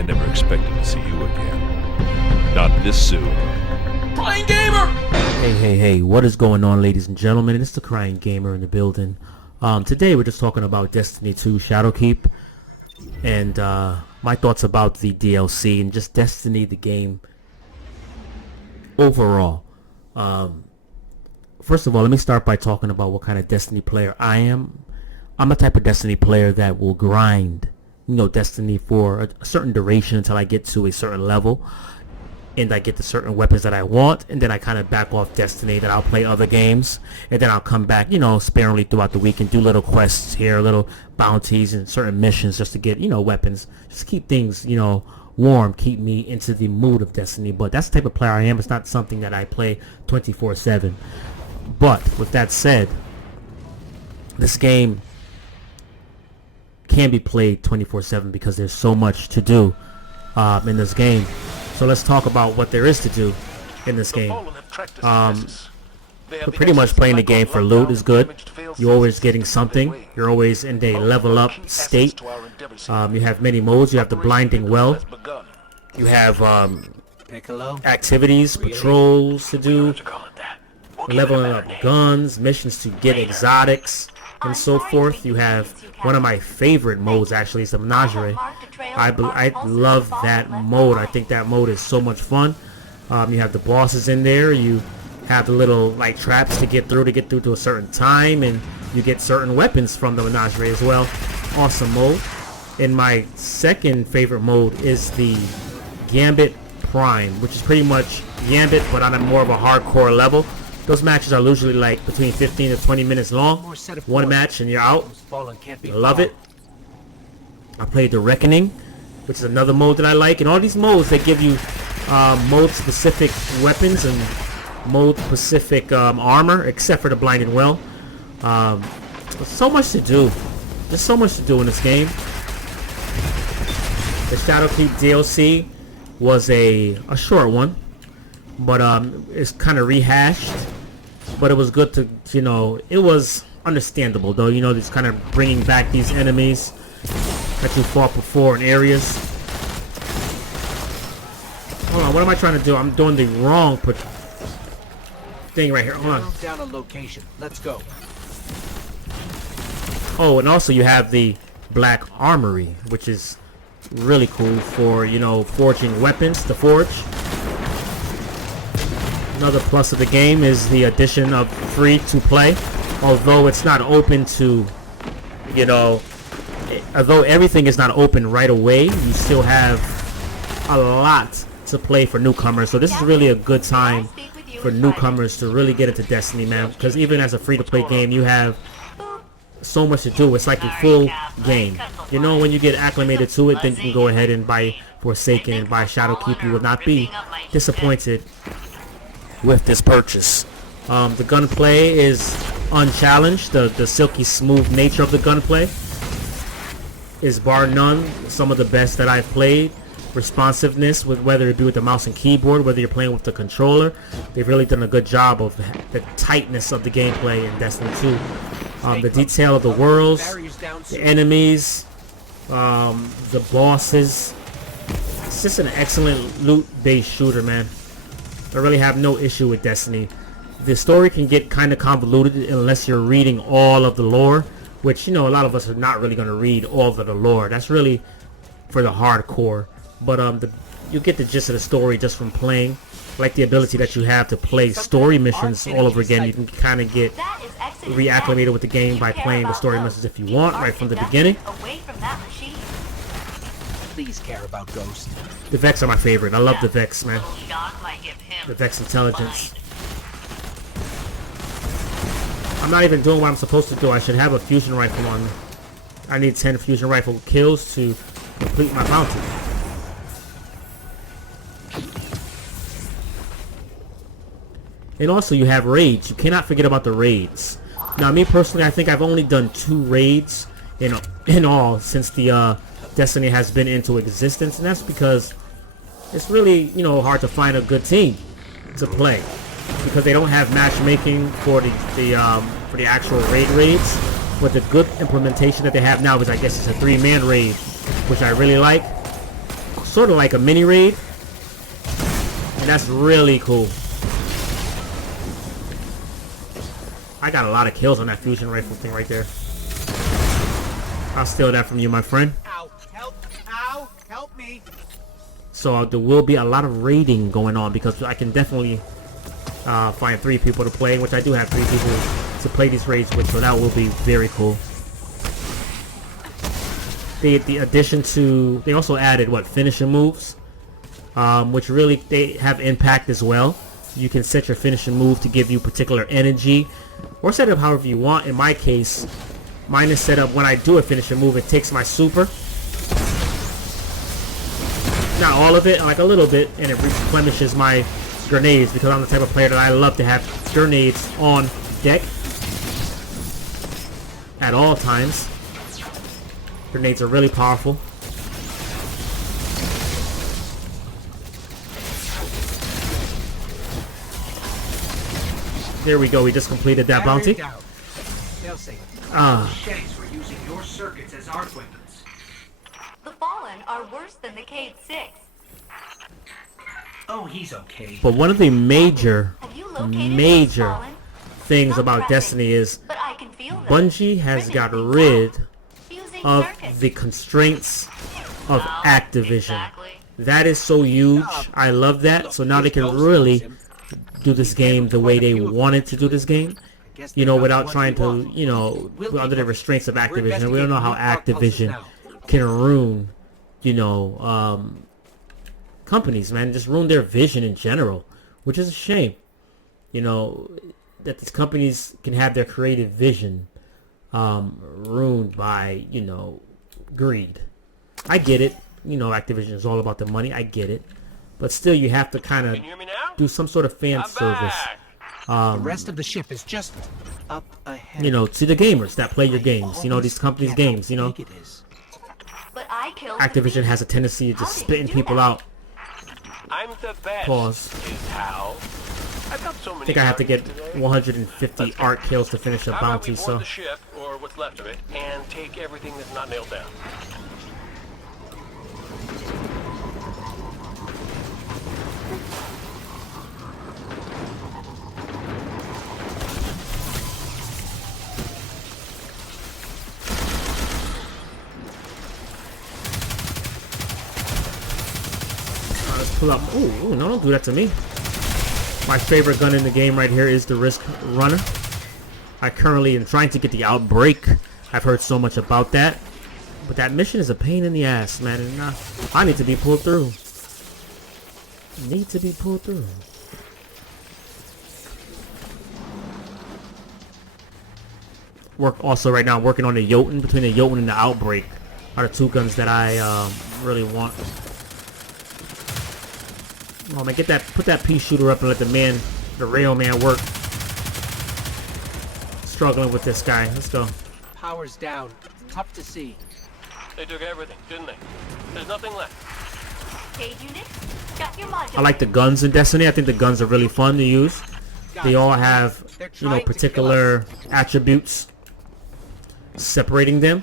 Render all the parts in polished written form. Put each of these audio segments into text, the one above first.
I never expected to see you again. Not this soon. Crying Gamer! Hey, what is going on, ladies and gentlemen? It's the Crying Gamer in the building. Today we're just talking about Destiny 2 Shadowkeep and my thoughts about the DLC and just Destiny, the game overall. First of all, let me start by talking about what kind of Destiny player I am. I'm a type of Destiny player that will grind, Destiny for a certain duration until I get to a certain level and I get the certain weapons that I want, and then I kind of back off Destiny. Then I'll play other games, and then I'll come back, sparingly throughout the week and do little quests here, little bounties and certain missions just to get, weapons. Just keep things, warm, keep me into the mood of Destiny. But that's the type of player I am. It's not something that I play 24/7. But with that said, this game can be played 24/7 because there's so much to do in this game. So let's talk about what there is to do in this game. But pretty much playing the game for loot is good. You're always getting something. You're always in a level up state. You have many modes. You have the blinding well. You have activities, patrols to do, leveling up guns, missions to get exotics, and so forth. You have one of my favorite modes, actually, is the Menagerie. I love that mode. I think that mode is so much fun. You have the bosses in there. You have the little traps to get through to a certain time, and you get certain weapons from the Menagerie as well. Awesome mode. And my second favorite mode is the Gambit Prime, which is pretty much Gambit but on a more of a hardcore level. Those matches are usually between 15 to 20 minutes long. One match and you're out. I love it. I played the Reckoning, which is another mode that I like. And all these modes, they give you mode-specific weapons and mode-specific armor, except for the Blinding Well. So much to do. There's so much to do in this game. The Shadowkeep DLC was a short one, but it's kind of rehashed. But it was good to, it was understandable though. Just kind of bringing back these enemies that you fought before in areas. Hold on, what am I trying to do? I'm doing the wrong thing right here. Hold on. Down a location. Let's go. Oh, and also you have the Black Armory, which is really cool for, forging weapons to forge. Another plus of the game is the addition of free to play, although it's not open to, although everything is not open right away, you still have a lot to play for newcomers. So this is really a good time for newcomers to really get into Destiny, man, because even as a free-to-play game, you have so much to do. It's like a full game. When you get acclimated to it, then you can go ahead and buy Forsaken and buy Shadowkeep. You will not be disappointed with this purchase. The gunplay is unchallenged. The silky smooth nature of the gunplay is bar none some of the best that I've played. Responsiveness, with whether it be with the mouse and keyboard, whether you're playing with the controller, they've really done a good job of the tightness of the gameplay in Destiny 2. The detail of the worlds, the enemies, the bosses. It's just an excellent loot-based shooter, man. I really have no issue with Destiny. The story can get kind of convoluted unless you're reading all of the lore, which, a lot of us are not really going to read all of the lore. That's really for the hardcore. But you get the gist of the story just from playing. Like the ability that you have to play story missions all over again. You can kind of get reacclimated with the game by playing the story missions if you want, right from the beginning. Please care about Ghost. The Vex are my favorite. I love the Vex, man. The Vex intelligence. I'm not even doing what I'm supposed to do. I should have a fusion rifle on me. I need 10 fusion rifle kills to complete my bounty. And also you have raids. You cannot forget about the raids. Now, me personally, I think I've only done 2 raids in all since the Destiny has been into existence, and that's because it's really, hard to find a good team to play because they don't have matchmaking for the actual raids. But the good implementation that they have now is, I guess, it's a 3-man raid, which I really like. sort of like a mini raid, and that's really cool. I got a lot of kills on that fusion rifle thing right there. I'll steal that from you, my friend. Ow! Help me! So there will be a lot of raiding going on because I can definitely find 3 people to play, which I do have 3 people to play these raids with, so that will be very cool. The addition to, they also added finishing moves, which really they have impact as well. You can set your finishing move to give you particular energy, or set it up however you want. In my case, mine is set up when I do a finishing move, it takes my super, not all of it, like a little bit, and it replenishes my grenades, because I'm the type of player that I love to have grenades on deck at all times. Grenades are really powerful. There we go, we just completed that bounty. They'll say Shanks were using your circuits as arc weapons. The Fallen are worse than the Cade 6. Oh, he's okay. But one of the major Have you located those Fallen? things Not about pressing, Destiny is but I can feel them. Bungie has Bringing got things rid out. Fusing of circuits. the constraints of Well, Activision. exactly. That is so huge. I love that. So now they can really do this game the way they wanted to do this game. You know, without trying to, you know, under the restraints of Activision. We don't know how Activision can ruin, you know, companies, man. Just ruin their vision in general, which is a shame. You know, that these companies can have their creative vision ruined by, you know, greed. I get it. You know, Activision is all about the money. I get it. But still, you have to kind of do some sort of fan service. the rest of the ship is just up ahead. You know, to the gamers that play your games. You know, these companies' games, you know. Big it is. But I killed Activision has a tendency of just spitting people out. I'm the best. Pause. Is how. I've got so many I think I have to get targets today. 150 art kills to finish a How about bounty, we board so the ship, or what's left of it, and take everything that's not nailed down. let's pull up. Ooh, no, don't do that to me. My favorite gun in the game right here is the Risk Runner. I currently am trying to get the Outbreak. I've heard so much about that. But that mission is a pain in the ass, man. And I need to be pulled through. Need to be pulled through. Also right now, working on the Jotun. Between the Jotun and the Outbreak are the 2 guns that I really want. Oh man, put that pea shooter up and let the railman work. Struggling with this guy. Let's go. Power's down. It's tough to see. They took everything, didn't they? There's nothing left. Cade unit. Got your module. I like the guns in Destiny. I think the guns are really fun to use. They all have, you know, particular attributes separating them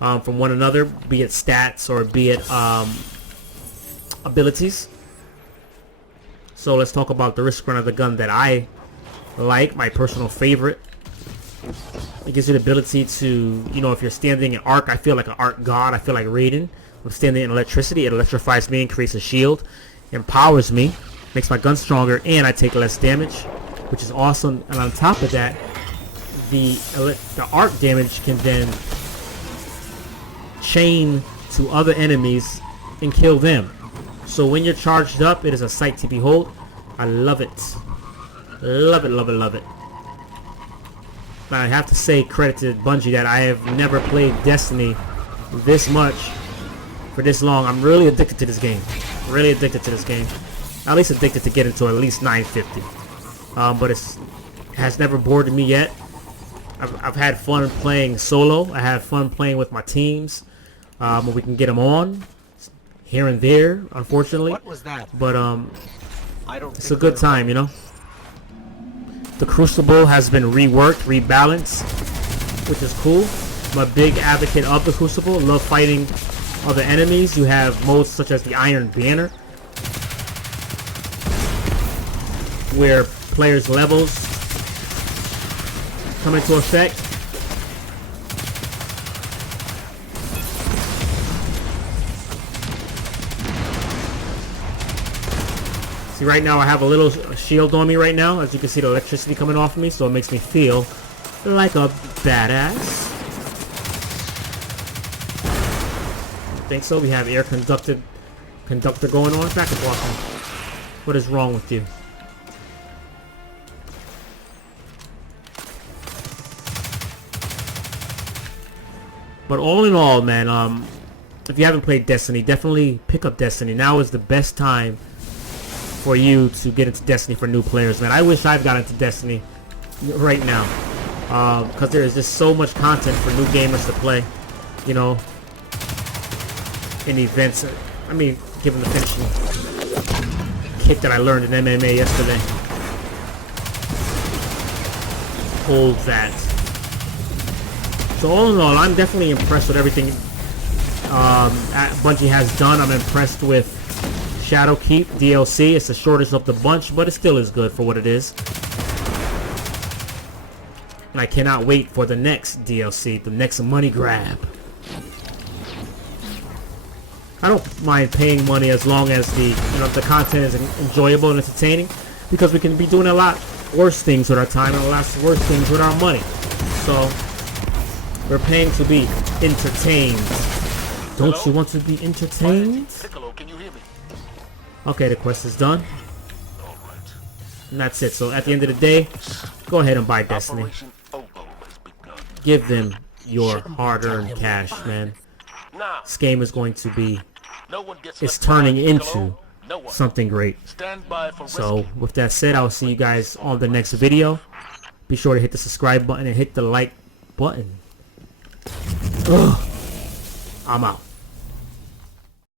from one another, be it stats or be it abilities. So let's talk about the Risk Runner, the gun that I like, my personal favorite. It gives you the ability to, you know, if you're standing in arc, I feel like an arc god. I feel like Raiden. I'm standing in electricity. It electrifies me and creates a shield. Empowers me. Makes my gun stronger. And I take less damage, which is awesome. And on top of that, the arc damage can then chain to other enemies and kill them. So when you're charged up, it is a sight to behold. I love it. Love it, love it, love it. I have to say credit to Bungie that I have never played Destiny this much for this long. I'm really addicted to this game. Really addicted to this game. At least addicted to get into at least 950. But it has never bored me yet. I've had fun playing solo. I have fun playing with my teams. When we can get them on here and there, unfortunately. What was that? But I don't it's a good time, you know. The Crucible has been reworked, rebalanced, which is cool. I'm a big advocate of the Crucible. Love fighting other enemies. You have modes such as the Iron Banner, where players' levels come into effect. See, right now I have a little shield on me right now. As you can see, the electricity coming off of me, so it makes me feel like a badass. I think so. We have air conductor going on. Back up, walking. What is wrong with you? But all in all, man, if you haven't played Destiny, definitely pick up Destiny. Now is the best time for you to get into Destiny for new players, man. I wish I've got into Destiny right now, because there is just so much content for new gamers to play, you know, in events. I mean, given the finishing kick that I learned in MMA yesterday. Hold that. So all in all, I'm definitely impressed with everything Bungie has done. I'm impressed with Shadowkeep DLC. It's the shortest of the bunch, but it still is good for what it is. And I cannot wait for the next DLC, the next money grab. I don't mind paying money as long as the content is enjoyable and entertaining, because we can be doing a lot worse things with our time and a lot worse things with our money. So we're paying to be entertained. Don't you want to be entertained? Can you hear me? Okay, the quest is done. And that's it. So at the end of the day, go ahead and buy Destiny. Give them your hard-earned cash, man. This game is going to be, it's turning into something great. So with that said, I'll see you guys on the next video. Be sure to hit the subscribe button and hit the like button. Ugh. I'm out.